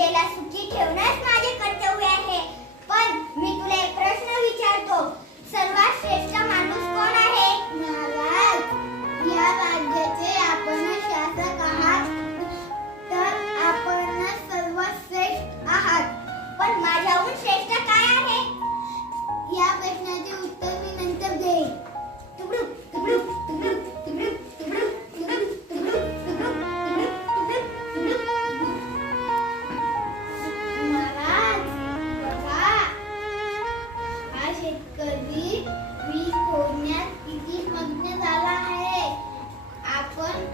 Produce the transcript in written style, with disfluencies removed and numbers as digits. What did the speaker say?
प्रजेला सुखी ठेवणंच माझे कर्तव्य आहे. पण मी तुला एक प्रश्न विचारतो, सर्वात श्रेष्ठ माणूस कोण आहे? महाराज, या राज्याचे आपणच शासक आहात, तर आपणच सर्वात श्रेष्ठ आहात. पण माझ्याहून श्रेष्ठ काय आहे? या प्रश्नाचे उत्तर मी नंतर देईन. तुकडुक, तुकडुक, तुकडुक, तुकडुक, तुकडुक, तुकडुक, तुकडुक, तुकडुक, तुकडुक, तुकडुक, तुकडुक. महाराज, बघा, हा शेतकरी वीज फोडण्यात किती मग्न झाला आहे. आपण